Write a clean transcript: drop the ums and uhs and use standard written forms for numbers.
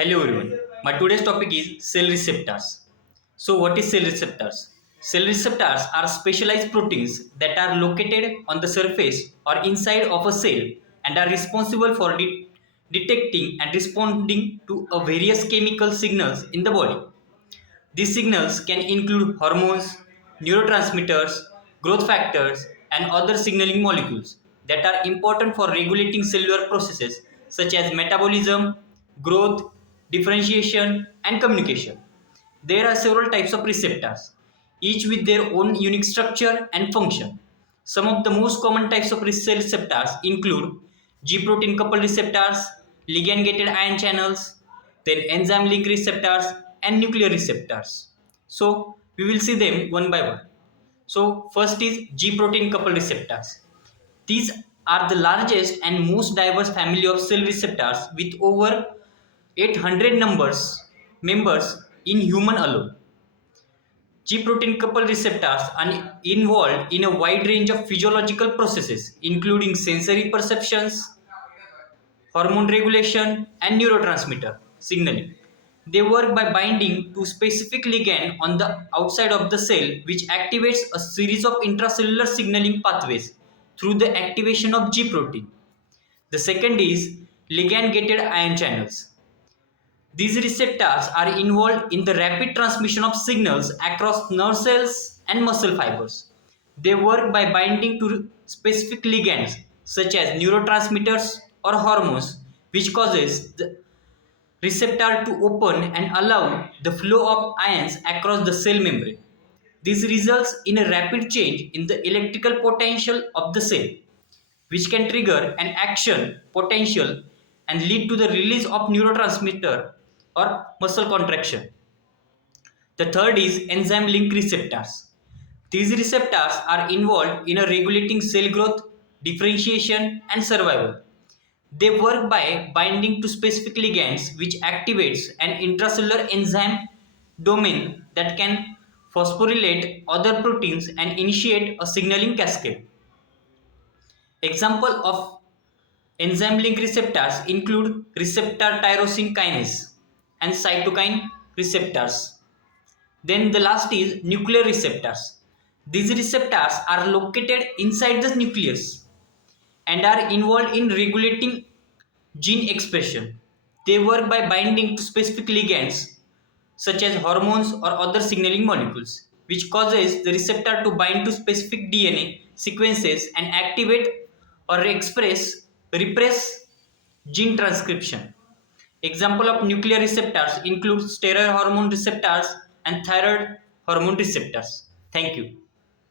Hello everyone. My today's topic is cell receptors. So what is cell receptors? Cell receptors are specialized proteins that are located on the surface or inside of a cell and are responsible for detecting and responding to a various chemical signals in the body. These signals can include hormones, neurotransmitters, growth factors, and other signaling molecules that are important for regulating cellular processes such as metabolism, growth, differentiation, and communication. There are several types of receptors, each with their own unique structure and function. Some of the most common types of cell receptors include G protein coupled receptors, ligand gated ion channels, then enzyme link receptors, and nuclear receptors. So, we will see them one by one. So, first is G protein coupled receptors. These are the largest and most diverse family of cell receptors with over 800 members in human alone. G protein coupled receptors are involved in a wide range of physiological processes, including sensory perceptions, hormone regulation, and neurotransmitter signaling. They work by binding to specific ligand on the outside of the cell, which activates a series of intracellular signaling pathways through the activation of G protein. The second is ligand gated ion channels. These receptors are involved in the rapid transmission of signals across nerve cells and muscle fibers. They work by binding to specific ligands such as neurotransmitters or hormones, which causes the receptor to open and allow the flow of ions across the cell membrane. This results in a rapid change in the electrical potential of the cell, which can trigger an action potential and lead to the release of neurotransmitter or muscle contraction. The third is enzyme link receptors. These receptors are involved in a regulating cell growth, differentiation, and survival. They work by binding to specific ligands, which activates an intracellular enzyme domain that can phosphorylate other proteins and initiate a signaling cascade. Example of enzyme link receptors include receptor tyrosine kinase and cytokine receptors. Then the last is nuclear receptors. These receptors are located inside the nucleus and are involved in regulating gene expression. They work by binding to specific ligands such as hormones or other signaling molecules, which causes the receptor to bind to specific DNA sequences and activate or repress gene transcription. Example of nuclear receptors include steroid hormone receptors and thyroid hormone receptors. Thank you.